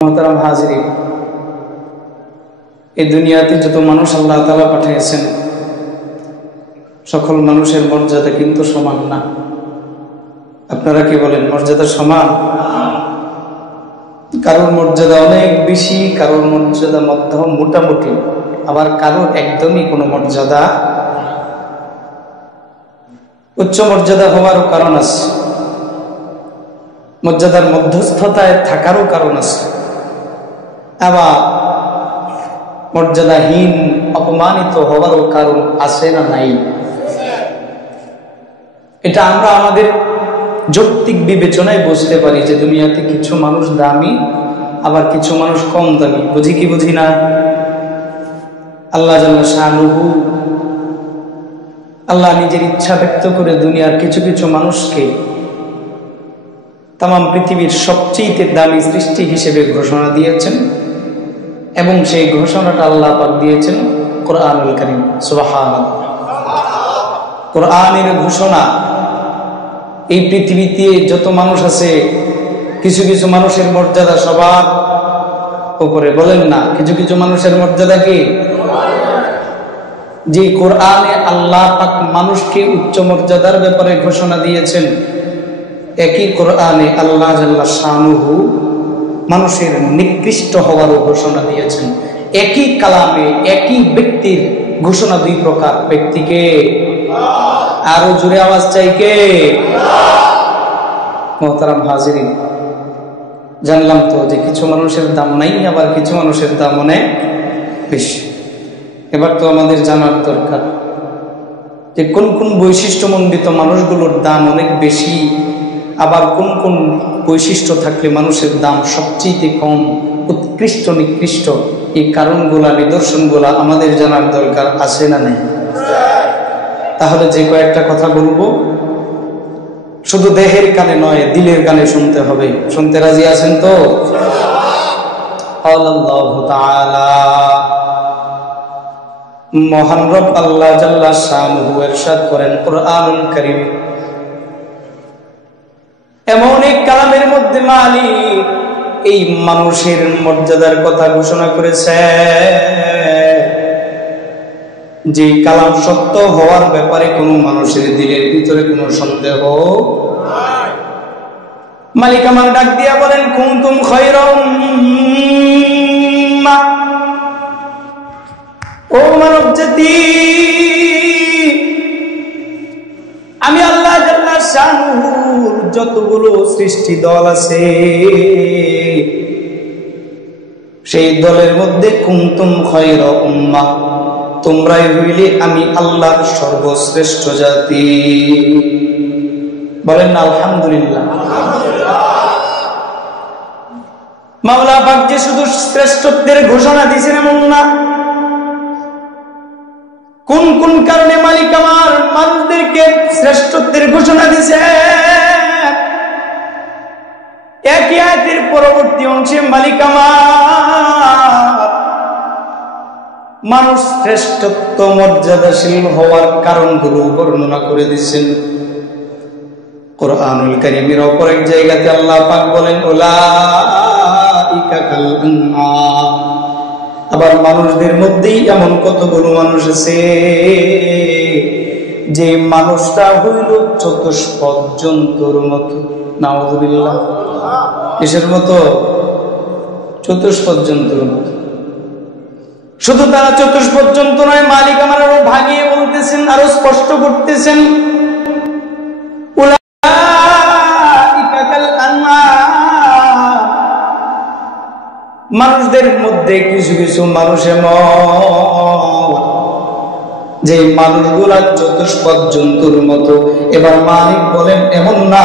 মোহতারাম হাজিরিন, এই দুনিয়াতে যত মানুষ আল্লাহ তাআলা পাঠিয়েছেন সকল মানুষের মর্যাদা কিন্তু সমান না। আপনারা কি বলেন, মর্যাদা সমান? কারোর মর্যাদা অনেক বেশি, কারোর মর্যাদা মধ্যম মোটামুটি, আবার কারোর একদমই কোনো মর্যাদা। উচ্চ মর্যাদা হওয়ারও কারণ আছে, মর্যাদার মধ্যস্থতায় থাকারও কারণ আছে, আবার মর্যাদাহীন অপমানিত হওয়ারও কারণ আছে না নাই? এটা আমরা আমাদের যৌক্তিক বিবেচনায় বুঝতে পারি যে দুনিয়াতে কিছু মানুষ দামি, আবার কিছু মানুষ কম দামি। বুঝি কি বুঝি না? আল্লাহ জাল্লা শানুহু, আল্লাহ নিজের ইচ্ছা ব্যক্ত করে দুনিয়ার কিছু কিছু মানুষকে তামাম পৃথিবীর সবচেয়ে দামি সৃষ্টি হিসেবে ঘোষণা দিয়েছেন, এবং সেই ঘোষণাটা আল্লাহ পাক দিয়েছেন কোরআনুল কারীম। সুবহানাল্লাহ। কোরআনের ঘোষণা এই পৃথিবীতে যত মানুষ আছে, কিছু কিছু মানুষের মর্যাদা সবার উপরে, বলেন না? কিছু কিছু মানুষের মর্যাদা কি? যে কোরআনে আল্লাহ পাক মানুষকে উচ্চ মর্যাদার ব্যাপারে ঘোষণা দিয়েছেন, একই কোরআনে আল্লাহ জাল্লা শানুহু মানুষের নিকৃষ্ট হওয়ারও ঘোষণা দিয়েছেন। একই কালামে একই ব্যক্তির ঘোষণা দুই প্রকার। ব্যক্তিকে আরো জোরে আওয়াজ চাই কে? মোহতারাম হাজিরিন, জানলাম তো যে কিছু মানুষের দাম নাই, আবার কিছু মানুষের দাম অনেক বেশি। এবার তো আমাদের জানার দরকার যে কোন কোন বৈশিষ্ট্যমণ্ডিত মানুষগুলোর দাম অনেক বেশি, আবার কোন কোন বৈশিষ্ট্য থাকলে মানুষের দাম সবচেয়ে কম, উৎকৃষ্ট নিকৃষ্ট। এই কারণগুলা, নিদর্শনগুলা আমাদের জানার দরকার আছে না নেই? তাহলে যে কয়েকটা কথা বলবো, শুধু দেহের কানে নয়, দিলের কানে শুনতে হবে। শুনতে রাজি আছেন তো? আল্লাহু তাআলা, মহান রব আল্লাহ জাল্লা শানুহু ইরশাদ করেন কোরআনুল কারীম, এমন এক কালামের মধ্যে মালিক এই মানুষের মর্যাদার কথা ঘোষণা করেছে, যে কালাম সত্য হওয়ার ব্যাপারে কোন মানুষের দিলের ভিতরে কোনো সন্দেহ নাই। মালিক আমার ডাক দিয়া বলেন, কুনতুম খায়রা উম্মাহ, ও মানব জাতি, আমি আল্লাহ জাল্লা শানুহুর যতগুলো সৃষ্টি দল আছে, সেই দলের মধ্যে কুনতুম খায়রা উম্মাহ, তোমরাই হইলে আমি আল্লাহর সর্বশ্রেষ্ঠ জাতি। বলেন না আলহামদুলিল্লাহ? মাওলা পাক যে শুধু শ্রেষ্ঠত্বের ঘোষণা দিয়েছেন এমন না, কোন কোন কারণে মালিক আমার মানুষদেরকে শ্রেষ্ঠত্বের ঘোষণা দিয়েছে, একই আয়াতের পরবর্তী অংশে মালিক আমার মানুষ শ্রেষ্ঠত্ব মর্যাদাশীল হওয়ার কারণগুলো বর্ণনা করে দিচ্ছেন। কোরআনুল কারীমের অপর এক জায়গাতে আল্লাহ পাক বলেন, উলাইকা কাল আনআম, আবার মানুষদের মধ্যেই এমন কতগুলো মানুষ আছে যে মানুষটা হইল চতুষ্পদ জন্তুর মতো। নাউযুবিল্লাহ। কিসের মতো? চতুষ্পদ জন্তুর মতো। শুধু তারা চতুষ্পদ জন্তু নয়, মালিক আমার আরো ভাগিয়ে বলতেছেন, আরো স্পষ্ট করতেছেন, উলাইকা কাল আনআম, মানুষদের মধ্যে কিছু কিছু মানুষ এমন যে মানুষগুলা চতুষ্পদ জন্তুর মতো। এবার মালিক বলেন, এমন না,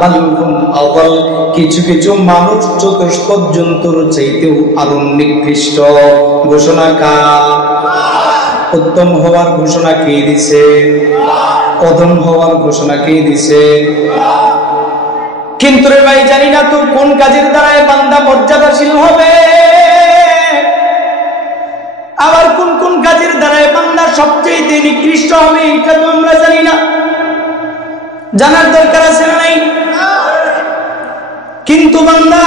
বালহুম আযাল, কিছু কিছু মানুষ চতুষ্পদ জন্তুর চাইতেও আরো নিকৃষ্ট। ঘোষণা কার? উত্তম হওয়ার ঘোষণা কে দিছে? অধম হওয়ার ঘোষণা কে দিছে? কিন্তু রে ভাই, জানি না তো কোন কাজের দ্বারায় বান্দা মর্যাদাশীল হবে, আবার কোন কোন কাজের দ্বারায় বান্দা সবচেয়ে নিকৃষ্ট হবে, এটা তো আমরা জানি না। জানার দরকার আছে না নাই? কিন্তু বান্দা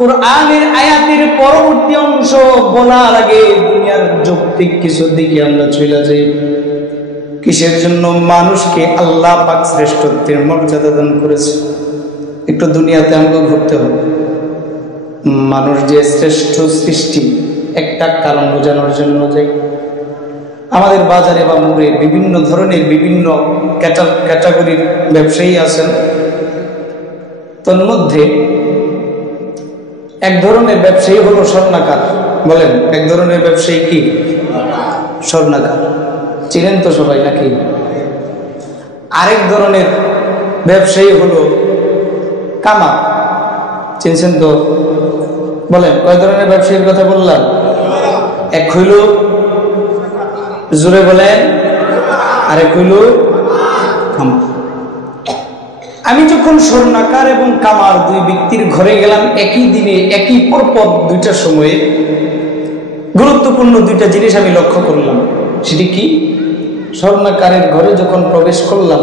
কোরআনের আয়াতের পরবর্তী অংশ বলার আগে দুনিয়ার যৌক্তিক কিছু দিকে আমরা চলে যাই। কিসের জন্য মানুষকে আল্লাহ পাক শ্রেষ্ঠত্বের মর্যাদা দান করেছে? একটু দুনিয়াতে আমাকে ঘুরতে হবে। মানুষ যে শ্রেষ্ঠ সৃষ্টি একটা কারণ বোঝানোর জন্য যাই। আমাদের বাজারে বা মোড়ে বিভিন্ন ধরনের বিভিন্ন ক্যাটাগরির ব্যবসায়ী আছেন। তোর মধ্যে এক ধরনের ব্যবসায়ী হলো স্বর্ণাকার। বলেন, এক ধরনের ব্যবসায়ী কি? স্বর্ণাকার। চিনেন তো সবাই নাকি? আরেক ধরনের ব্যবসায়ী হলো কামার। চিনছেন তো? বলেন, কয় ধরনের ব্যবসায়ীর কথা বললাম? এক হইল, জোরে বলেন, আরেক হইল কামার। আমি যখন স্বর্ণাকার এবং কামার দুই ব্যক্তির ঘরে গেলাম একই দিনে একই পরপর দুইটার সময়ে, গুরুত্বপূর্ণ দুইটা জিনিস আমি লক্ষ্য করলাম। সেটি কি? স্বর্ণাকারের ঘরে যখন প্রবেশ করলাম,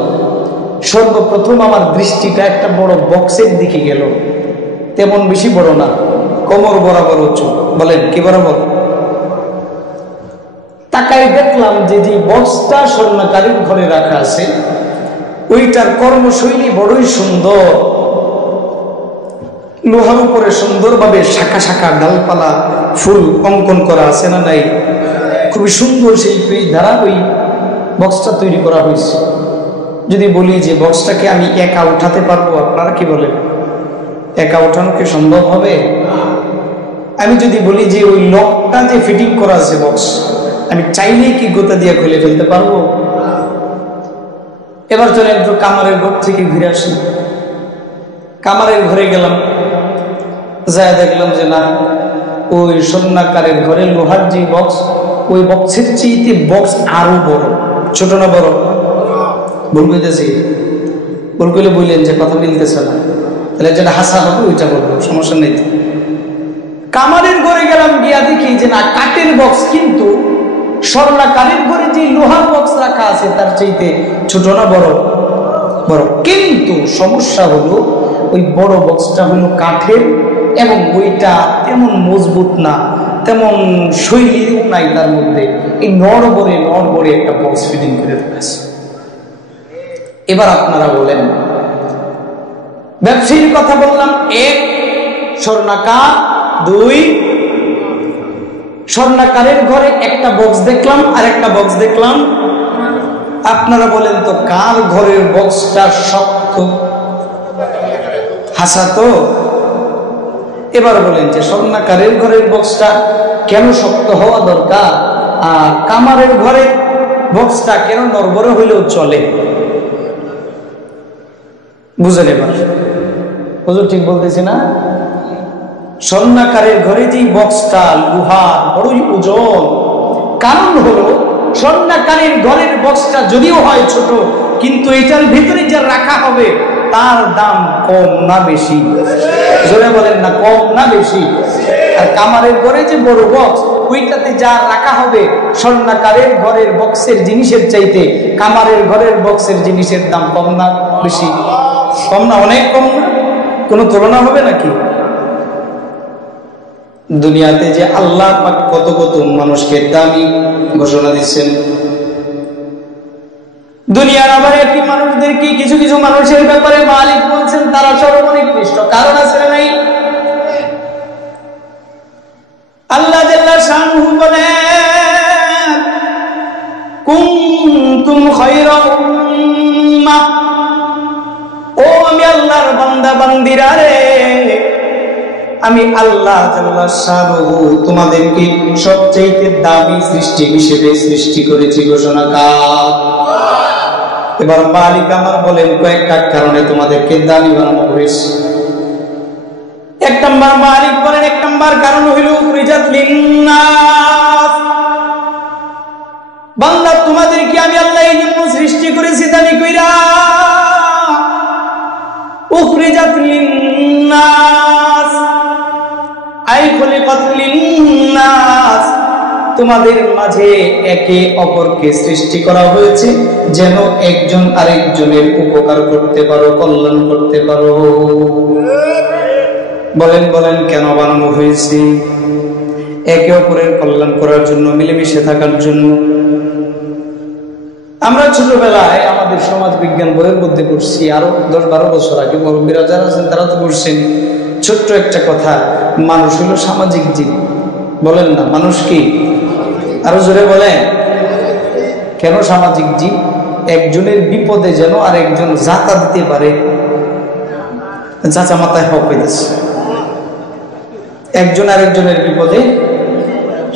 সর্বপ্রথম আমার দৃষ্টিটা একটা বড় বক্সের দিকে গেল। তেমন বেশি বড় না, কোমর বরাবর উঁচু। বলেন, কি বরাবর? তাকাই দেখলাম যে যে বক্সটা স্বর্ণাকারের ঘরে রাখা আছে ওইটার কর্মশৈলী বড়ই সুন্দর। লোহার উপরে সুন্দরভাবে শাখা শাখা ডালপালা ফুল অঙ্কন করা আছে না নাই? খুবই সুন্দর শিল্পী দ্বারা ওই বক্সটা তৈরি করা হয়েছে। যদি বলি যে বক্সটাকে আমি একা উঠাতে পারবো, আপনারা কি বলেন? একা উঠানো কি সম্ভব হবে? আমি যদি বলি যে ওই লকটা যে ফিটিং করা আছে বক্স, আমি চাইলেই কি গোতা দিয়ে খুলে ফেলতে পারবো? এবার চলে একটু কামারের ঘর থেকে ঘুরে আসি। কামারের ঘরে গেলাম, যা দেখলাম যে না, ওই স্বর্ণাকারের ঘরে লোহার যে বক্স, ওই বক্সের চেয়ে বক্স আরো বড়। ছোট না বড়? ভুল কইতেছি? ভুল কইলে বললেন যে কথা মিলতেছে না, তাহলে যেটা হাসা হবে ওইটা বলবো, সমস্যা নেই। কামারের ঘরে গেলাম, গিয়া দেখি যে না, কাঠের বক্স, কিন্তু স্বর্ণাকারের ঘরে যে লোহার বক্স রাখা আছে তার চাইতে ছোট না বড়? বড়। কিন্তু সমস্যা হলো ওই বড় বক্সটা হলো কাঠের এবং ওইটা তেমন মজবুত না, তেমন শৈলীও নাই তার মধ্যে। এই নড়বড়ে একটা বক্স ফিটিং করে দিয়েছে। এবার আপনারা বলেন, ব্যবসায়ীর কথা বললাম এক, স্বর্ণাকার দুই। স্বর্ণাকারের ঘরে একটা বক্স দেখলাম আর একটা বক্স দেখলাম। আপনারা বলেন তো কার ঘরের বক্সটা শক্ত? হাসা তো? এবার বলেন যে স্বর্ণাকারের ঘরের বক্সটা কেন শক্ত হওয়া দরকার আর কামারের ঘরে বক্সটা কেন নড়বড়ে হইলেও চলে? বুঝেন এবার? হুজুর ঠিক বলতেছি না? স্বর্ণাকারের ঘরে যে বক্সটা লোহার বড়ই ওজন, কারণ হলো স্বর্ণাকারের ঘরের বক্সটা যদিও হয় ছোট, কিন্তু এটার ভিতরে যা রাখা হবে তার দাম কম না বেশি? জোরে বলেন না, কম না বেশি? আর কামারের ঘরে যে বড় বক্স, ওইটাতে যা রাখা হবে স্বর্ণাকারের ঘরের বক্সের জিনিসের চাইতে কামারের ঘরের বক্সের জিনিসের দাম কম না বেশি? কম না? অনেক কম না? কোনো তুলনা হবে নাকি? দুনিয়াতে যে আল্লাহ পাক কত কত মানুষকে দামি ঘোষণা দিচ্ছেন। দুনিয়ার আবার একই মানুষদেরকে কিছু কিছু মানুষের ব্যাপারে মালিক বলছেন তারা সর্বনিকৃষ্ট। কারণ আছে না নাই? আল্লাহ জাল্লা শানুহু বলেন, কুনতুম খায়রা উম্মাহ, ও আমি আল্লাহর বান্দা বান্দিরা রে, আমি আল্লাহ জাল্লা শানুহু তোমাদেরকে সবচেয়ে দামি সৃষ্টি হিসেবে সৃষ্টি করেছি। ঘোষণা কার? এবার মালিক আমার বলেন কয়েকটা কারণে তোমাদেরকে দামি বানানো হয়েছে। এক নম্বর মালিক বলেন, এক নম্বর কারণ হইল উখরিজাত লিন্নাস, বান্দা তোমাদেরকে আমি আল্লাহ এই জন্য সৃষ্টি করেছি দামি কইরা। উখরিজাত লিন্নাস আই খুলিকাত লিন্নাস, তোমাদের মাঝে একে অপরকে সৃষ্টি করা হয়েছে যেন একজন আরেকজনের উপকার করতে পারো, কল্যাণ করতে পারো। বলেন বলেন কেন বানানো হয়েছে? একে অপরের কল্যাণ করার জন্য, মিলেমিশে থাকার জন্য। আমরা ছোটবেলায় আমাদের সমাজ বিজ্ঞান বইয়ের মধ্যে পড়ছি, আরো 10-12 বছর আগে মুরব্বীরা যারা আছেন তারা তো পড়ছেন, ছোট্ট একটা কথা, মানুষ হলো সামাজিক জীব। বলেন না, মানুষ কি? আরো জোরে বলেন। কেন সামাজিক জীব? একজনের বিপদে যেন আর একজন যাতা দিতে পারে, চাচা মাথায় হক হইতেছে, একজন আরেকজনের বিপদে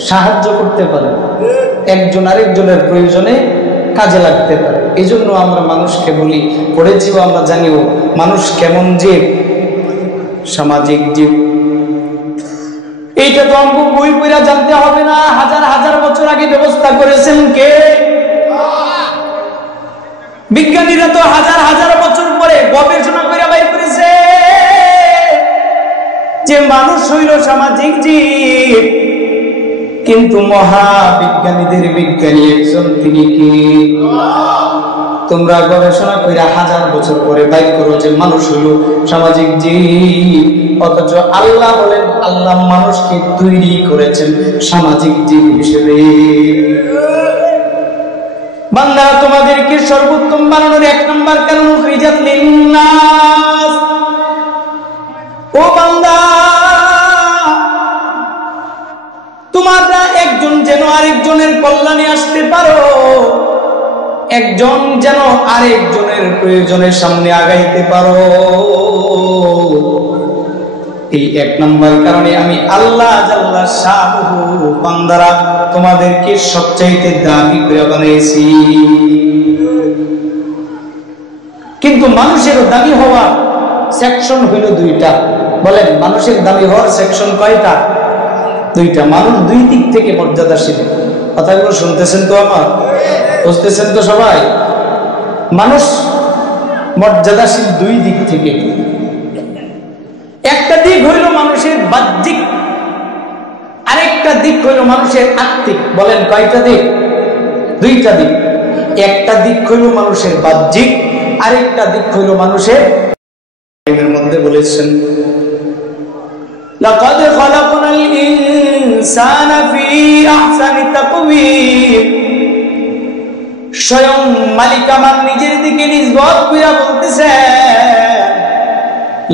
সাহায্য করতে পারে, একজন আরেকজনের প্রয়োজনে কাজে লাগতে পারে। এই জন্য আমরা মানুষকে বলি, পড়েছিও আমরা জানিও, মানুষ কেমন জীব? সামাজিক জীব। এইটা তো আমাকে বই পড়া জানতে হবে না, হাজার হাজার বছর আগে ব্যবস্থা করেছেন কে? বিজ্ঞানীরা তো হাজার হাজার বছর পরে গবেষণা করে বাইর করেছে যে মানুষ হইল সামাজিক জীব। কিন্তু মহাবিজ্ঞানীদের বিজ্ঞানী একজন, তিনি কি? তোমরা গবেষণা করে হাজার বছর পরে বাইর করো যে মানুষ হইল সামাজিক জীব, অথচ আল্লাহ বলেন আল্লাহ মানুষকে তৈরি করেছেন সামাজিক জীব হিসেবে। বান্দা, তোমাদেরকে সর্বোত্তম বানানোর 1 নম্বর কারণ উখরিজাত লিন্নাস। ও বান্দা, তোমরা একজন যেন আরেকজনের কল্যাণে আসতে পারো, একজন যেন আরেকজনের প্রয়োজনের সামনে আগাইতে পারো। এই 1 নম্বর কারণে আমি আল্লাহ জাল্লা শাহু বান্দারা তোমাদেরকে সবচাইতে দামি করে বানিয়েছি। কিন্তু মানুষের দামি হওয়ার সেকশন হইল 2টা। বলেন, মানুষের দামি হওয়ার সেকশন কয়টা? 2টা। মানুষ 2 দিক থেকে মর্যাদাশীল। কথাগুলো শুনতেছেন তো? আমার বুঝতেছেন তো সবাই? মানুষ মর্যাদাশীল 2 দিক থেকে। একটা দিক হইল মানুষের বাহ্যিক, আরেকটা দিক হইল মানুষের আত্মিক। বলেন, কয়টা দিক? 2টা দিক। একটা দিক হইল মানুষের বাহ্যিক, আরেকটা দিক হইল মানুষের। এর মধ্যে বলেছেন, লাকাদ খালাকনাল ইনসানা ফি আহসানি তাকওয়িম। স্বয়ং মালিক আমার নিজের দিকে নিসবত কইরা বলতেছে,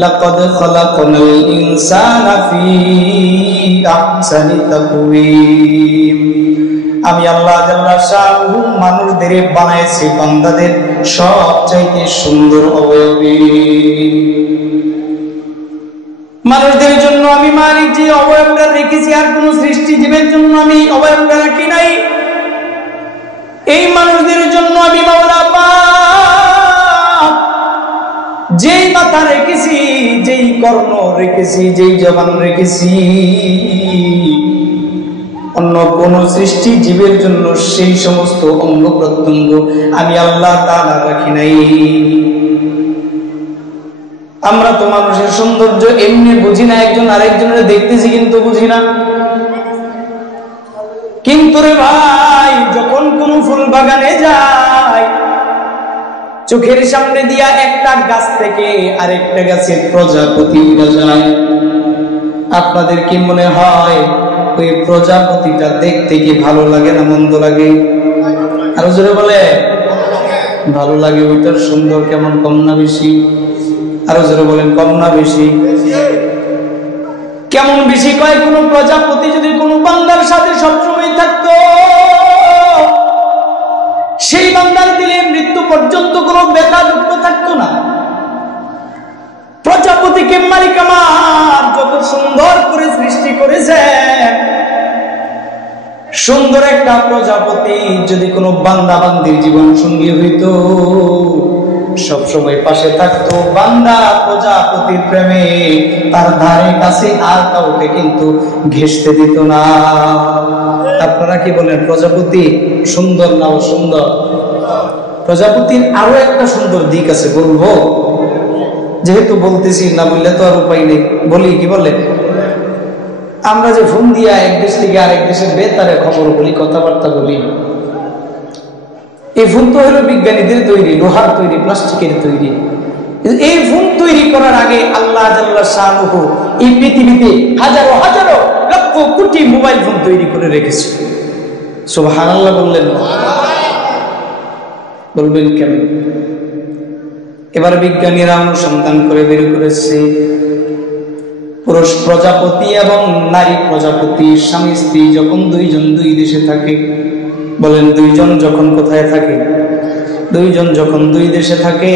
লাকাদ খালাকনাল ইনসানা ফি আহসানি তাকওয়িম। আমি আল্লাহ জাল্লা শাহু মানুষদের বানাইছি বান্দাদের সবচাইতে সুন্দর অবয়বে। মানুষদের জন্য আমি মালিক যে অবয়বটা রেখেছি, আর কোন সৃষ্টি জীবের জন্য আমি অবয়বটা রাখি নাই। এই মানুষদের জন্য আমি মাওলা পাক যেই মাথা রেখেছি, যেই কর্ণ রেখেছি, যেই জবান রেখেছি, অন্য কোন সৃষ্টি জীবের জন্য সেই সমস্ত অঙ্গ প্রত্যঙ্গ আমি আল্লাহ তাআলা রাখি নাই। আমরা তো মানুষের সৌন্দর্য এমনি বুঝি না, একজন আরেকজনের দেখতেছি কিন্তু বুঝি না। কিন্তু রে ভাই, যখন কোন ফুল বাগানে যায়, চোখের সামনে দিয়া একটা গাছ থেকে আরেকটা গাছের প্রজাপতি উড়ে যায়, আপনাদের কি মনে হয় ওই প্রজাপতিটা দেখতে কি ভালো লাগে না মন্দ লাগে? আরো জোরে বলে, ভালো লাগে। ওইটার সুন্দর কেমন, কম না বেশি? আরো জোরে বলেন, কম না বেশি? কেমন বেশি? কয়, কোন প্রজাপতি যদি কোন বান্দার সাথে সবসময় থাকতো, সেই বান্দার দিলে মৃত্যু পর্যন্ত কোন ব্যথা দুঃখ থাকতো না। প্রজাপতিকে মালিক আমার যত সুন্দর করে সৃষ্টি করেছে, সুন্দর একটা প্রজাপতি যদি কোনো বান্দা বান্দির জীবন সঙ্গী হইতো, সবসময় পাশে থাকতো, বান্দা প্রজাপতির প্রেমে তার ধারে কাছে আর কাউকে কিন্তু ঘেঁষতে দিত না। আপনারা কি বলেন, প্রজাপতি সুন্দর না অসুন্দর? প্রজাপতির আরো একটা সুন্দর দিক আছে, বলবো? যেহেতু বলতেছি, না বললে তো আর উপায় নেই, বলি। কি বলে? আমরা যে ফোন দিয়া এক দেশ থেকে আরেক দেশের বেতারে খবর বলি, কথাবার্তা বলি, এই ফোন তো হলো বিজ্ঞানীদের তৈরি, লোহার তৈরি, প্লাস্টিকের তৈরি। এই ফোন তৈরি করার আগে আল্লাহ জাল্লা শানুহু এই পৃথিবীতে হাজারো হাজারো লক্ষ কোটি মোবাইল ফোন তৈরি করে রেখেছে। সুবহানাল্লাহ বললেন না? বলবেন কেন? এবার বিজ্ঞানীরা অনুসন্ধান করে বের করেছে পুরুষ প্রজাপতি এবং নারী প্রজাপতি স্বামী স্ত্রী যখন দুইজন দুই দেশে থাকে, বলেন দুইজন যখন কোথায় থাকে? দুইজন যখন দুই দেশে থাকে,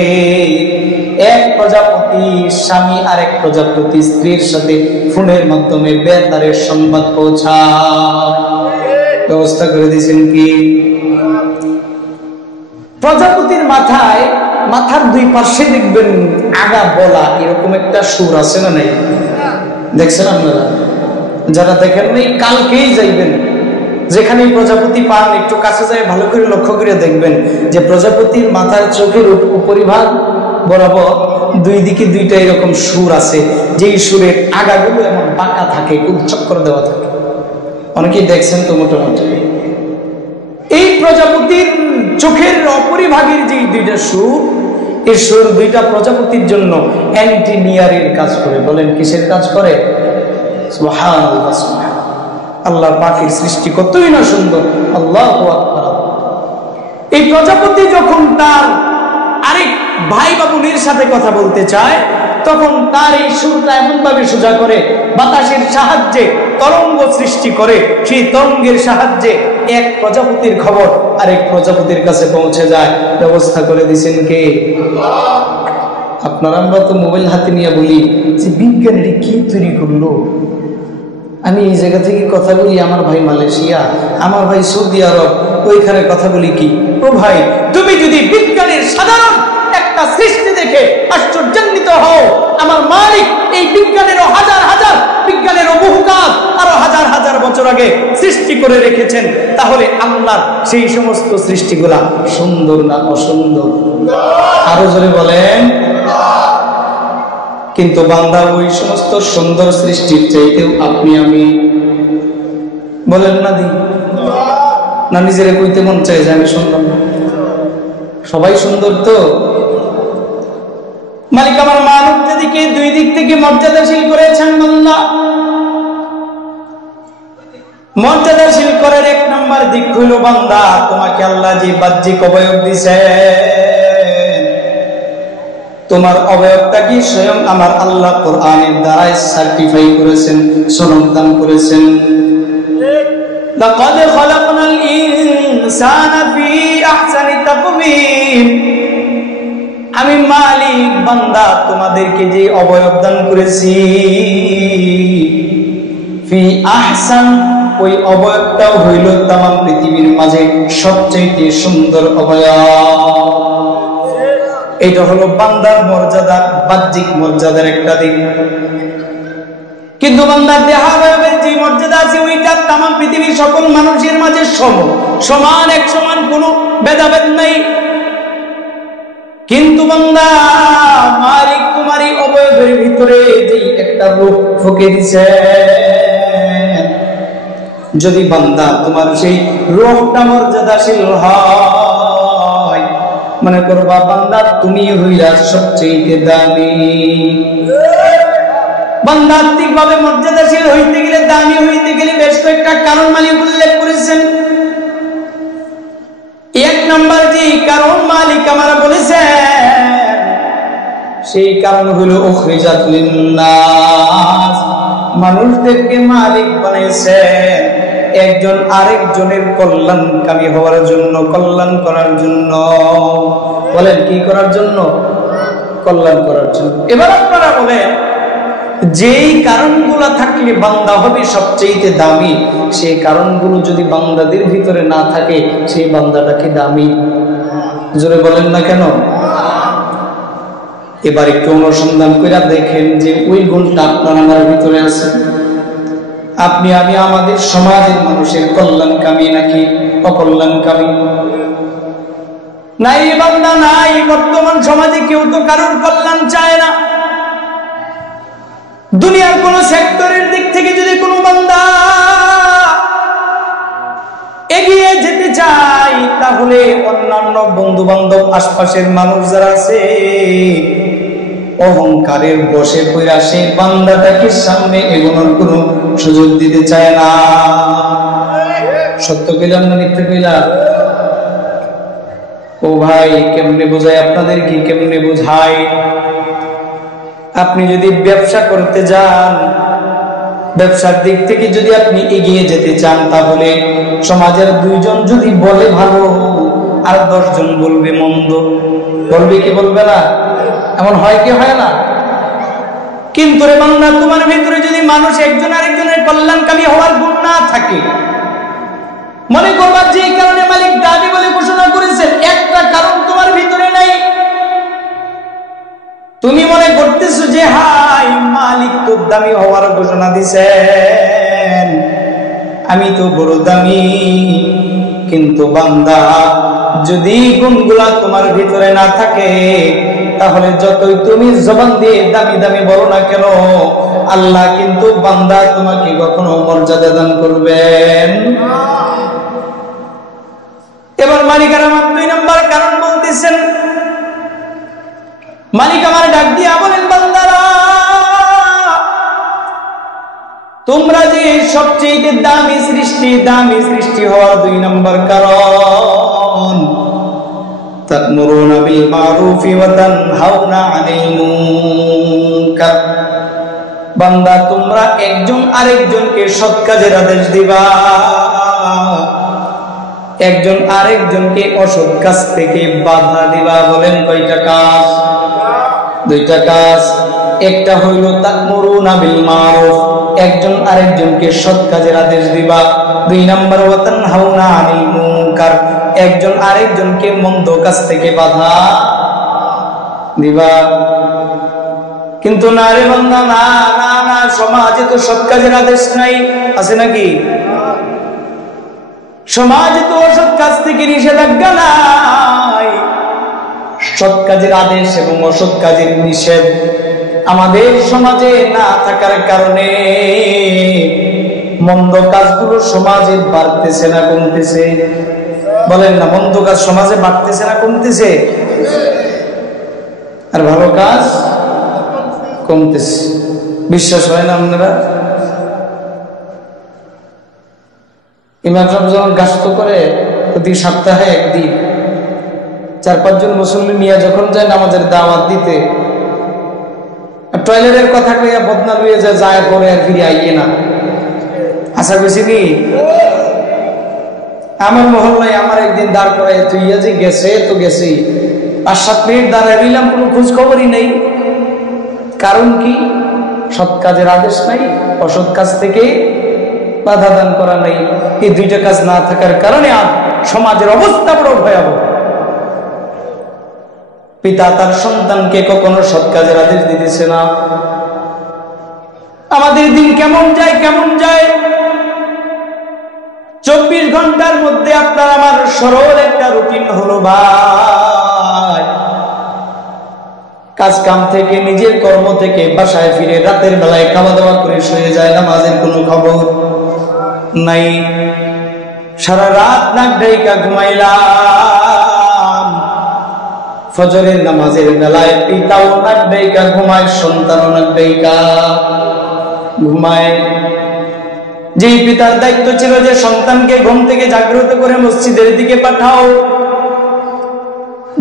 এক প্রজাপতি স্বামী আরেক প্রজাপতি স্ত্রীর সাথে ফোনের মাধ্যমে বেতারের সংবাদ পৌঁছায়। ব্যবস্থা করে দিয়েছেন কি? প্রজাপতির মাথার দুই পাশে দেখবেন আগা বলা এরকম একটা সুর আছে না নাই? দেখছেন আপনারা? যারা দেখেন নাই কালকেই যাইবেন, যেখানে প্রজাপতি পান একটু কাছে যায় ভালো করে লক্ষ্য করে দেখবেন যে প্রজাপতির মাথার চোখের উপরিভাগ বরাবর দুই দিকে দুইটা এরকম সুর আছে, যেই সুরের আগাগুলো এমন বাঁকা থাকে, চক্কর দেওয়া থাকে। অনেকেই দেখছেন তো মোটামুটি। এই প্রজাপতির চোখের অপরিভাগের যে দুইটা সুর, এই সুর দুইটা প্রজাপতির জন্য অ্যান্টিনিয়ারের কাজ করে। বলেন কিসের কাজ করে? সুবহানাল্লাহ, সুবহানাল্লাহ। আল্লাহ পাকের সৃষ্টি কতই না সুন্দর। আল্লাহু আকবার। এই প্রজাপতি যখন তার আরেক ভাই বা বোনের সাথে কথা বলতে চায়, তখন তার এই সুরটা এমন ভাবে সোজা করে, বাতাসের সাহায্যে তরঙ্গ সৃষ্টি করে, সেই তরঙ্গের সাহায্যে এক প্রজাপতির খবর আরেক প্রজাপতির কাছে পৌঁছে যায়। ব্যবস্থা করে দিয়েছেন কে? আপনারা আমরা তো মোবাইল হাতে নিয়ে বলি যে বিজ্ঞানীরা কি তৈরি করলো। আমি এই জায়গা থেকে কথা বলি, আমার ভাই মালয়েশিয়া, আমার ভাই সৌদি আরব, ওইখানে কথা বলি কি? ও ভাই, তুমি যদি বিজ্ঞানের সাধারণ একটা সৃষ্টি দেখে আশ্চর্যান্বিত হও, আমার মালিক এই বিজ্ঞানেরও হাজার হাজার, বিজ্ঞানেরও বহু কাজ আরো হাজার হাজার বছর আগে সৃষ্টি করে রেখেছেন, তাহলে আল্লাহর সেই সমস্ত সৃষ্টিগুলা সুন্দর না অসুন্দর? আরো জোরে বলেন। কিন্তু বান্দা ওই সমস্ত সুন্দর সৃষ্টির চাইতেও আপনি আমি বলেন না দিই না, নিজেরা কইতে মন চাই যে আমি সুন্দর না? সবাই সুন্দর তো। মালিক আমার মানবজাতিকে দুই দিক থেকে মর্যাদাশীল করেছেন। বান্দা মর্যাদাশীল করার এক নম্বর দিক হইল, বান্দা তোমাকে আল্লাহ যে বাহ্যিক অবয়ব দিছে, তোমার অবয়বটা কি স্বয়ং আমার আল্লাহ কোরআনের দ্বারাই সার্টিফাই করেছেন, সনদ দান করেছেন। লাকাদ খালাকনাল ইনসানা ফি আহসানি তাকওয়িম। আমি মালিক বান্দা তোমাদেরকে যে অবয়ব দান করেছি, ফি আহসান, ওই অবয়বটাও হইল তামাম পৃথিবীর মাঝে সবচেয়ে সুন্দর অবয়ব। এটা হলো বান্দার মর্যাদা, বাহ্যিক মর্যাদার একটা দিক। কিন্তু বান্দার দেহাবয়বের যে মর্যাদা আছে, ওইটা তামাম পৃথিবীর সকল মানুষের মাঝে সমান, এক সমান, কোনো ভেদাভেদ নাই। কিন্তু বান্দা মালিক তোমার এই অবয়বের ভিতরে যে একটা রূপ ফুঁকে দিছে, যদি বান্দা তোমার সেই রূপটা মর্যাদাশীল হয়, মনে করবা বান্দা তুমি হইলা সবচেয়ে দামি। বান্দা আত্মিক ভাবে মর্যাদাশীল হইতে গেলে, দামি হইতে গেলে বেশ কয়েকটা কারণ মালিক উল্লেখ করেছেন। এক নম্বর যে কারণ মালিক আমরা বলেছেন, সেই কারণ হলো উখরিজাত লিন্নাস, মানুষদেরকে মালিক বানাইছেন একজন আরেকজনের কল্যাণকামী হওয়ার জন্য, কল্যাণ করার জন্য। বলেন কি করার জন্য? কল্যাণ করার জন্য। এবার আপনারা বলেন, যেই কারণগুলো থাকলে বান্দা হবে সবচেয়ে দামি, সেই কারণগুলো যদি বান্দাদের ভিতরে না থাকে, সেই বান্দাটা কি দামি? জোরে বলেন না কেন? এবার একটু অনুসন্ধান করে দেখেন যে ওই গুণটা আপনার আমার ভিতরে আছে। আপনি আমি আমাদের সমাজের মানুষের কল্যাণকামী নাকি অকল্যাণকামী? নাই বান্দা নাই। বর্তমান সমাজে কেউ তো কারোর কল্যাণ চায় না। দুনিয়ার কোন সেক্টরের দিক থেকে যদি কোনো বান্দা এগিয়ে যেতে চায়, তাহলে অন্যান্য বন্ধু বান্ধব, আশপাশের মানুষ যারা আছে, অহংকারের বশে পড়া সে বান্দাটাকে সামনে এগোনোর কোনো সুযোগ দিতে চায় না। সত্য কইলাম না মিথ্যা কইলাম? ও ভাই, কেমনে বোঝায় আপনাদেরকে, কেমনে বোঝায়? আপনি যদি ব্যবসা করতে যান, ব্যবসার দিক থেকে যদি আপনি এগিয়ে যেতে চান, তাহলে সমাজের 2 জন যদি বলে ভালো আর 10 জন বলবে মন্দ। বলবে কি বলবে না? এমন হয় কি হয় না? কিন্তু রে বান্দা, তোমার ভিতরে যদি মানুষ একজন আরেকজনের কল্যাণকামী হওয়ার গুণ না থাকে, মনে করবা যে কারণে মালিক দাবি বলে ঘোষণা করেছেন, একটা কারণ তোমার ভিতরে নাই। তুমি মনে করতেছো যে হাই মালিক তো দামি হওয়ার ঘোষণা দিছেন, আমি তো বড় দামি। কিন্তু বান্দা, যদি গুণগুলা তোমার ভিতরে না থাকে, তাহলে যতই তুমি জবান দিয়ে দামি দামি বলো না কেন, আল্লাহ কিন্তু বান্দা তোমাকে কখনো মর্যাদা দান করবেন। এবার মালিক আমার 2 নম্বর কারণ বলতেছেন। মালিক আমার ডাক দিয়া বলেন, বান্দারা, তোমরা যে সবচেয়ে দামি সৃষ্টি হওয়ার 2 নম্বর কারণ, তা'মুরুনা বিল মা'রুফি ওয়া তানহাউনা আনিল মুনকার। বান্দা, তোমরা একজন আরেকজনকে সৎ কাজের আদেশ দিবা, একজন আরেকজনকে অসৎ কাজ থেকে বাধা দিবা। বলেন কয়টা কাজ? 2টা কাজ। একটা হইল তা'মুরুনা বিল মা'রুফ, একজন আরেকজনকে সৎ কাজের আদেশ দিবা। 2 নম্বর ওয়া তানহাউনা আনিল মুনকার, একজন আরেকজনকে মন্দ কাজ থেকে বাধা দিবা। কিন্তু না রে বান্দা, না না না, সমাজে তো সৎ কাজের আদেশ নাই, আছে নাকি? সমাজে তো অসৎ কাজ থেকে নিষেধাজ্ঞা নাই। সৎ কাজের আদেশ এবং অসৎ কাজের নিষেধ আমাদের সমাজে না থাকার কারণে মন্দ কাজগুলো সমাজে বাড়তেছে না কমতেছে? বলেন না, মন্দ কাজ সমাজে বাড়তেছে না কমতেছে? আর ভালো কাজ কমতেছে। বিশ্বাস হয় না আপনারা? ইমাম সাহেব যখন গাস্ত করে প্রতি সপ্তাহে একদিন 4-5 জন মুসল্লি নিয়ে যখন যায় নামাজের দাওয়াত দিতে, টয়লেটের কথা কইয়া বদনা লইয়া যায় পরে আর ফিরে আইয়ে না। আশা করছি কি আমার মহল্লায় আমার একদিন দাঁড় করাই তুই যে গেছে তো গেছি, 5-7 মিনিট দাঁড়ায় রইলাম, কোনো খোঁজ খবরই নেই। কারণ কি? সৎ কাজের আদেশ নাই, অসৎ কাজ থেকে বাধা দান করা নাই। এই 2টা কাজ না থাকার কারণে আজ সমাজের অবস্থা বড় ভয়াবহ। পিতা তার সন্তানকে কখনো সৎ কাজের আদেশ দিতেছে না। আমাদের দিন কেমন যায়, কেমন যায়? 24 ঘন্টার মধ্যে আপনার আমার সরল একটা রুটিন হলো ভাই। কাজ কাম থেকে, নিজের কর্ম থেকে বাসায় ফিরে রাতের বেলায় খাওয়া দাওয়া করে শুয়ে যায়, নামাজের কোনো খবর নাই। সারা রাত নাক ডাইকা ঘুমাইলাম, ফজরের নামাজের বেলায় পিতাও নাক ডাইকা ঘুমায়, সন্তানও নাক ডাইকা ঘুমায়। যেই পিতার দায়িত্ব ছিল যে সন্তানকে ঘুম থেকে জাগ্রত করে মসজিদের দিকে পাঠাও,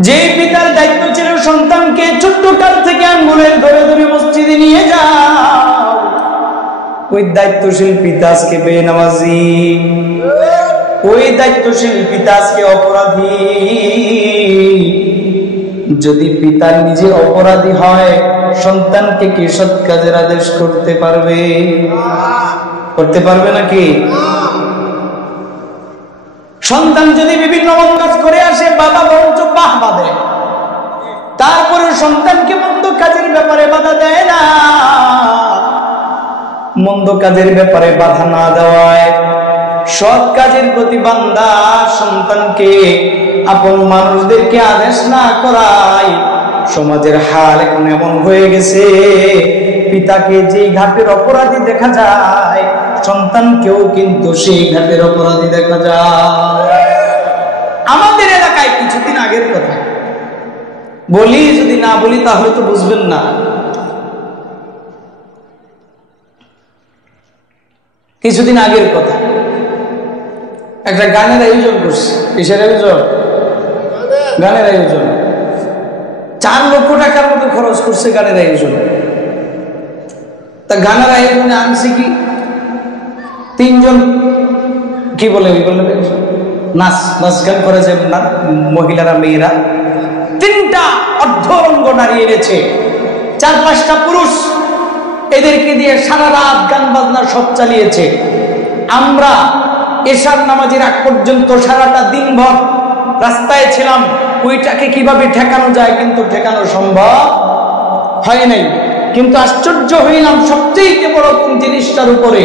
যেই পিতার দায়িত্ব ছিল সন্তানকে ছোট্ট কাল থেকে আঙ্গুলের ধরে ধরে মসজিদে নিয়ে যাও, ওই দায়িত্বশীল পিতা আজকে বেনামাজি, ওই দায়িত্বশীল পিতা আজকে অপরাধী। যদি পিতা নিজে অপরাধী হয়, সন্তানকে কি সৎ কাজের আদেশ করতে পারবে? করতে পারবে নাকি? সন্তান যদি বিভিন্ন মন্দ কাজ করে আসে, বাবা বরঞ্চ বাহবা দেয়, তারপরে সন্তানকে মন্দ কাজের ব্যাপারে বাধা দেয় না। মন্দ কাজের ব্যাপারে বাধা না দেওয়ায়, সৎ কাজের প্রতি বান্দা সন্তানকে, আপন মানুষদেরকে আদেশ না করায়, সমাজের হাল এখন এমন হয়ে গেছে, পিতাকে যে ঘাটের অপরাধী দেখা যায়, সন্তানকেও কিন্তু সেই ঘাটের অপরাধী দেখা যায়। আমাদের এলাকায় কিছুদিন আগের কথা, বলি, যদি না বলি তাহলে তো বুঝবেন না। কিছুদিন আগের কথা, একটা গানের আয়োজন করছে। কিসের আয়োজন? গানের আয়োজন। 4 লক্ষ টাকার মতো খরচ করছে গানের আয়োজন। তা গানের আয়োজনে আনছে কি 3 জন, কি বলে নাচ গান করে যে মহিলারা, মেয়েরা, 3টা অর্ধরঙ্গ নারী এনেছে, 4-5টা পুরুষ, এদেরকে দিয়ে সারা রাত গান বাজনা সব চালিয়েছে। আমরা এশার নামাজের আগ পর্যন্ত সারাটা দিনভর রাস্তায় ছিলাম, ওইটাকে কিভাবে ঠেকানো যায়, কিন্তু ঠেকানো সম্ভব হয় নাই। কিন্তু আশ্চর্য হইলাম সবচেয়ে বড় কোন জিনিসটার উপরে।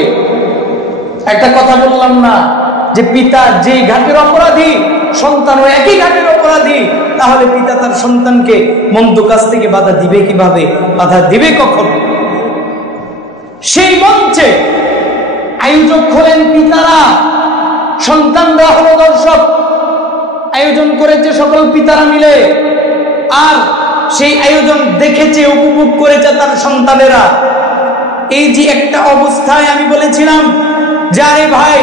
একটা কথা বললাম না যে পিতা যে ঘাটের অপরাধী, সন্তানও একই ঘাটের অপরাধী, তাহলে পিতা তার সন্তানকে মন্দ কাজ থেকে বাধা দিবে কিভাবে? বাধা দিবে কখন? সেই মঞ্চে আয়োজক হলেন পিতারা, সন্তানরা হলো দর্শক। আয়োজন করেছে সকল পিতারা মিলে, আর সেই আয়োজন দেখেছে, উপভোগ করেছে তার সন্তানেরা। এই যে একটা অবস্থায় আমি বলেছিলাম যে আরে ভাই,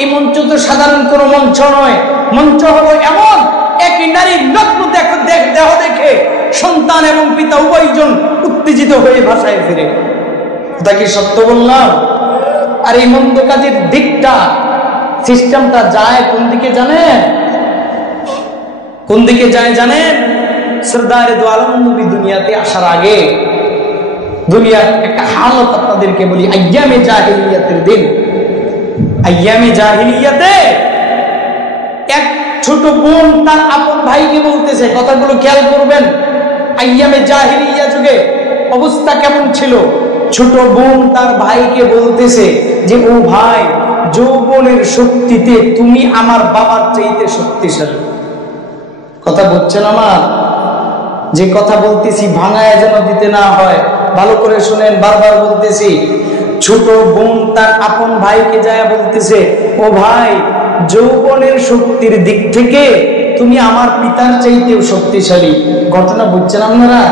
এই মঞ্চ তো সাধারণ কোনো মঞ্চ নয়, মঞ্চ হলো এমন একই নারীর নগ্ন দেহ দেখে সন্তান এবং পিতা উভয়জন উত্তেজিত হয়ে ভাষায় ফিরে। তা কি সত্য বললাম? আর এই মন্দ কাজের দিকটা, সিস্টেমটা যায় কোন দিকে জানেন? কোন দিকে যায় জানেন? সরদারে দো আলম নবী দুনিয়াতে আসার আগে দুনিয়ার একটা হালত আপনাদেরকে বলি। আইয়ামে জাহিলিয়াতের দিন, আইয়ামে জাহিলিয়াতে এক ছোট বোন তার আপন ভাইকে বলতেছে, কথাগুলো খেয়াল করবেন। আইয়ামে জাহিলিয়া যুগে অবস্থা কেমন ছিল? ছোট বোন তার ভাইকে বলতেছে যে ও ভাই, যৌবনের শক্তিতে তুমি আমার বাবার চাইতে শক্তিশালী। কথা বলছেন আমার? যে কথা বলতেছি ভাঙায় যেন দিতে না হয়, ভালো করে শুনেন, বারবার বলতেছি। ছোট বোন তার আপন ভাইকে যায় বলতেছে, ও ভাই, যৌবনের শক্তির দিক থেকে তুমি আমার পিতার চাইতেও শক্তিশালী। ঘটনা বুঝছেন আপনারা?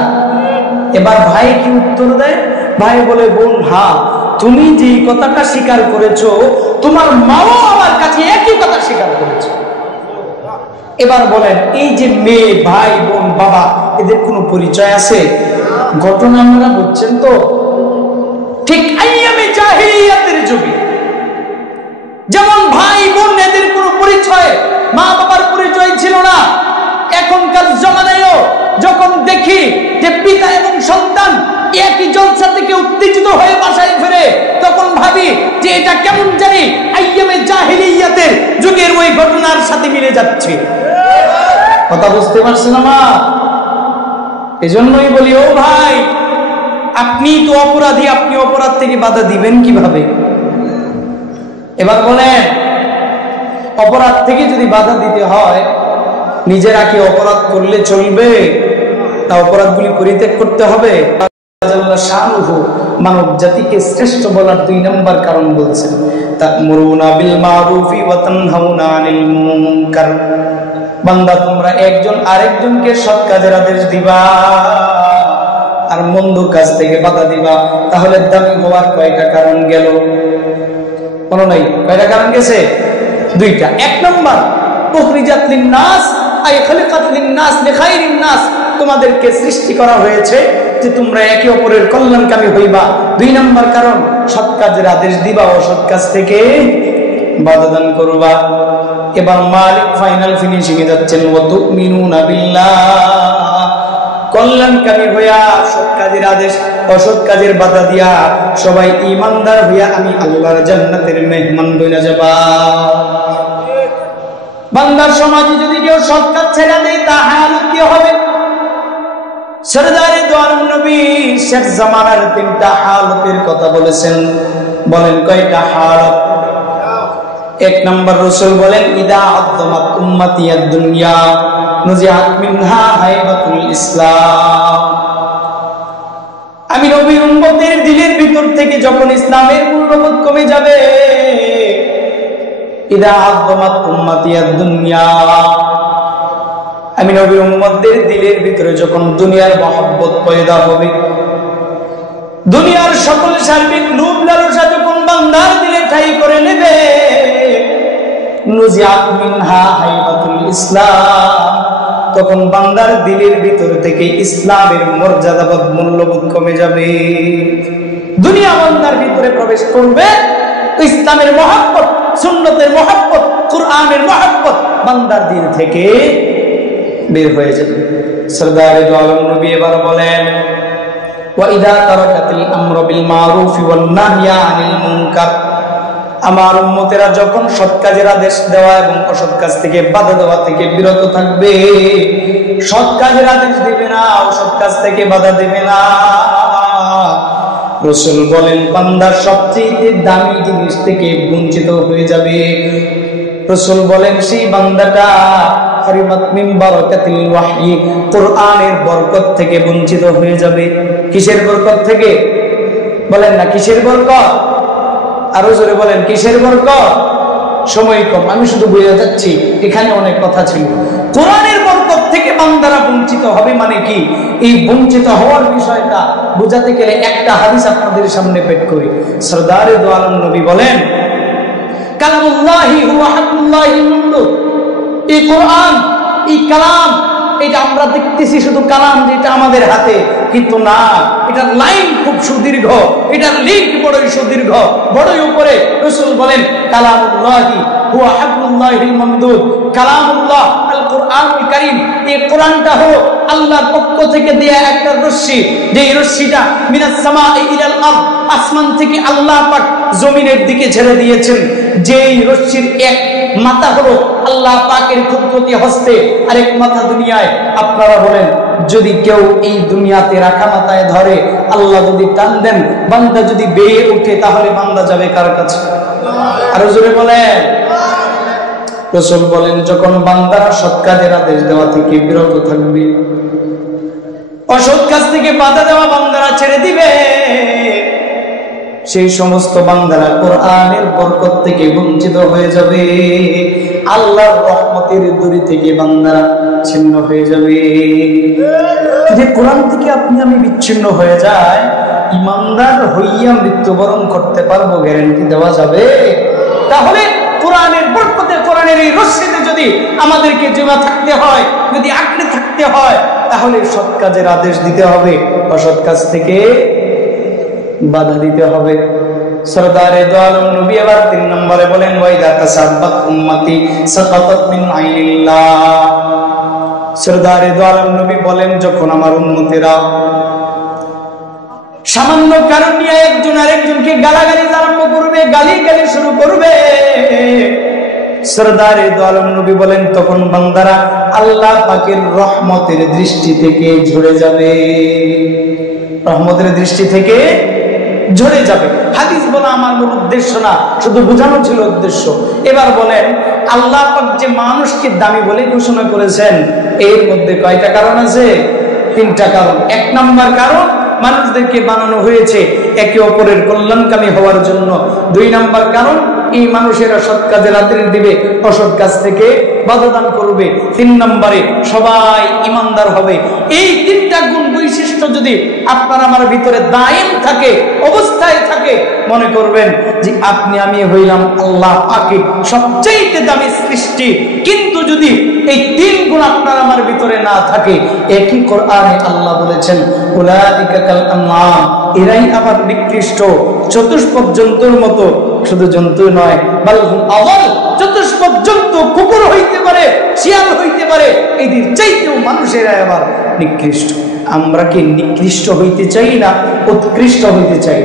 এবার ভাই কি উত্তর দেয়? ভাই বলে, বোন, হ্যাঁ, তুমি যে কথাটা স্বীকার করেছো, তোমার মাও আমার কাছে একই কথা স্বীকার করেছে। এবার বলেন, এই যে মেয়ে, ভাই, বোন, বাবা, এদের কোনো পরিচয় আছে? ঘটনা আপনারা বুঝছেন তো? ঠিক আইয়ামে জাহিলিয়াতের যুগে যেমন ভাই বোন এদের কোনো পরিচয়, মা বাবার পরিচয় ছিল না, এখনকার জমানায়ও যখন দেখি যে পিতা এবং সন্তান একই জলসা থেকে উত্তেজিত হয়ে বাসায় ফিরে, তখন ভাবি যে এটা কেমন জানি আইয়ামে জাহিলিয়াতের যুগের ওই ঘটনার সাথে মিলে যাচ্ছে। কথা বুঝতে পারছেন আমার? এজন্যই বলি, ও ভাই, আপনি তো অপরাধী, আপনি অপরাধ থেকে বাধা দিবেন কিভাবে? এবার বলেন, অপরাধ থেকে যদি বাধা দিতে হয়, নিজেরা কি অপরাধ করলে চলবে, না অপরাধগুলি পরিত্যাগ করতে হবে? মানব জাতিকে শ্রেষ্ঠ বলার 2 নম্বর কারণ বলছেন, তা'মুরুনা বিল মারুফি ওয়া তানহাউনা আনিল মুনকার। বান্দা, তোমরা একজন আরেকজনকে সৎ কাজের আদেশ দিবা আর মন্দ কাজ থেকে বাধা দিবা। তাহলে দামি হওয়ার কয়টা কারণ গেল? মনে নাই? কয়টা কারণ গেছে? 2টা। 1 নম্বর, উখরিজাত লিন-নাস আই খালিকাত লিন-নাস লিখাইরিন নাস, তোমাদেরকে সৃষ্টি করা হয়েছে যে তোমরা একে অপরের কল্যাণকামী হইবা। 2 নম্বর কারণ, সৎ কাজের আদেশ দিবা, অসৎ কাজ থেকে বাধা দান করবা। এবার মালিক ফাইনাল ফিনিশিং এ যাচ্ছেন, ওয়া তুমিনুনা বিল্লাহ, কল্যাণকামী হইয়া সৎ কাজের আদেশ, অসৎ কাজের বাধা দিয়া সবাই ঈমানদার হইয়া আমি আল্লাহর জান্নাতের মেহমান হইয়া যাবা। বান্দার সমাজে যদি কেউ সৎ কাজ ছেড়ে দেয়, তা হালত কি হবে? সরদারে দো আলম নবী শেষ জামানার 3টা হালতের কথা বলেছেন। বলেন কয়টা হালত? 1 নম্বর, রাসূল বলেন, ইদা আদমাত উম্মতি আদ-দুনিয়া নুজিআত মিনহা হাইবাতুল ইসলাম। আমি নবীর উম্মতের দিলের ভিতর থেকে যখন ইসলামের মূল্যবোধ কমে যাবে, ইদা আদমাত উম্মতি আদ-দুনিয়া, আমি নবীর উম্মতদের দিলের ভিতরে যখন দুনিয়ার মহব্বত পয়দা হবে, দুনিয়ার সকল সার্বিক লোভ লালসা যখন বান্দার দিলে ঠাঁই করে নেবে, নুজিআত মিনহা হাইবাতুল ইসলাম, তখন বান্দার দিলের ভিতর থেকে ইসলামের মর্যাদাবোধ মূল্যবোধ কমে যাবে। দুনিয়া বান্দার ভিতরে প্রবেশ করবে, ইসলামের মহব্বত, সুন্নতের মহব্বত, কুরআনের মহব্বত বান্দার দিল থেকে বের হয়ে যাবে। সরদারে দো আলম নবী এবার বলেন, ওয়া ইযা তারাকাতিল আমরু বিল মারুফি ওয়ান নাহইয়া আনিল মুনকার, আমার উম্মতেরা যখন সৎ কাজের আদেশ দেওয়া এবং অসৎ কাজ থেকে বাধা দেওয়া থেকে বিরত থাকবে, সৎ কাজের আদেশ দিবে না, অসৎ কাজ থেকে বাধা দিবে না, রাসূল বলেন বান্দা সবচেয়ে দামি জিনিস থেকে বঞ্চিত হয়ে যাবে। রাসূল বলেন সেই বান্দাটা হারিমাত মিন বারাকাতিল ওয়াহয়ি, কুরআনের বরকত থেকে বঞ্চিত হয়ে যাবে। কিসের বরকত থেকে? বলেন না কিসের বরকত? আরো জোরে বলেন কিসের বরকত? সময় কম, আমি শুধু বুঝে যাচ্ছি, এখানে অনেক কথা ছিল। কোরআনের বরকত থেকে বান্দারা বঞ্চিত হবে মানে কি? এই বঞ্চিত হওয়ার বিষয়টা বোঝাতে গেলে একটা হাদিস আপনাদের সামনে পেশ করি। সরদারে দো আলম নবী বলেন, কালামুল্লাহি হুয়া হাবলুল্লাহিল মামদুদ, এই কোরআন, এই কালাম, এটা আমরা দেখতেছি শুধু কালাম যেটা আমাদের হাতে, কিন্তু না, এটার লাইন খুব সুদীর্ঘ, এটার লিঙ্ক বড়ই সুদীর্ঘ, বড়ই উপরে। রাসূল বলেন কালামুল্লাহি হুয়া হাবলুল্লাহিল মামদুদ, কালামুল্লাহ আল কুরআনুল কারীম, এই কোরআনটা হলো আল্লাহর পক্ষ থেকে দেয়া একটা রশ্মি, যেই রশ্মিটা মিনাস সামাই ইলাল আরদ, আসমান থেকে আল্লাহ পাক জমিনের দিকে ছেড়ে দিয়েছেন। যেই রশ্মির এক মাথা হলো আল্লাহ পাকের কুদরতি হস্তে, আরেক মাথা দুনিয়ায়। আপনারা বলেন, যদি কেউ এই দুনিয়াতে রাখা মাথায় ধরে, আল্লাহ যদি টান দেন, বান্দা যদি বেয়ে উঠে, তাহলে বান্দা যাবে কার কাছে? আরো জোরে বলেন। রাসূল বলেন যখন বান্দারা সৎ কাজের আদেশ দেওয়া থেকে বিরত থাকবে, অসৎ কাজ থেকে বাধা দেওয়া বান্দারা ছেড়ে দিবে, সেই সমস্ত বান্দারা কোরআনের বরকত থেকে বঞ্চিত হয়ে যাবে, আল্লাহর রহমতের দূরি থেকে বান্দারা ছিন্ন হয়ে যাবে। যে কোরআন থেকে আপনি আমি বিচ্ছিন্ন হয়ে যায়, ইমানদার হইয়া মৃত্যুবরণ করতে পারবো গ্যারান্টি দেওয়া যাবে? তাহলে কোরআনের বরকতে, কোরআনের এই রশ্মিতে যদি আমাদেরকে জমা থাকতে হয়, যদি আঁকড়ে থাকতে হয়, তাহলে সৎ কাজের আদেশ দিতে হবে, অসৎ কাজ থেকে বাধা দিতে হবে। সরদারে দো আলম নবী আবার 3 নম্বরে বলেন, ওয়াইদা তাসাব্বাত উম্মতি সাকাতাত মিন আইনিল্লাহ। সরদারে দো আলম নবী বলেন যখন আমার উম্মতেরা সামান্য কারণ নিয়ে একজন আরেকজনকে গালাগালি আরম্ভ করবে, গালি শুরু করবে, সরদারে দো আলম নবী বলেন তখন বান্দারা আল্লাহ পাকের রহমতের দৃষ্টি থেকে ঝরে যাবে, রহমতের দৃষ্টি থেকে ঝরে যাবে। হাদিস বলা আমার মূল উদ্দেশ্য না, শুধু বোঝানো ছিল উদ্দেশ্য। এবার বলেন, আল্লাহ পাক যে মানুষকে দামি বলে ঘোষণা করেছেন, এর মধ্যে কয়টা কারণ আছে? 3টা কারণ। 1 নম্বর কারণ, মানুষদেরকে বানানো হয়েছে একে অপরের কল্যাণকামী হওয়ার জন্য। 2 নম্বর কারণ, এই মানুষেরা সৎ কাজের আদেশ দিবে, অসৎ কাজ থেকে বাধা দান করবে। 3 নম্বরে সবাই ইমানদার হবে। এই 3টা গুণ বৈশিষ্ট্য যদি আপনার আমার ভিতরে দায়েম থাকে, অবস্থায় থাকে, মনে করবেন যে আপনি আমি হইলাম আল্লাহ পাকের সবচেয়ে দামি সৃষ্টি। কিন্তু যদি এই 3 গুণ আপনার আমার ভিতরে না থাকে, একই কোরআনে আল্লাহ বলেছেন উলাইকা কাল আনআম, এরাই আবার নিকৃষ্ট, চতুষ্পদ জন্তুর মতো। শুধু জন্তু নয়, বালহুম আযাল, চতুষ্পদ জন্তু কুকুর হইতে পারে, শিয়াল হইতে পারে, এদের চাইতেও মানুষেরা আবার নিকৃষ্ট। আমরা কি নিকৃষ্ট হইতে চাই না উৎকৃষ্ট হইতে চাই?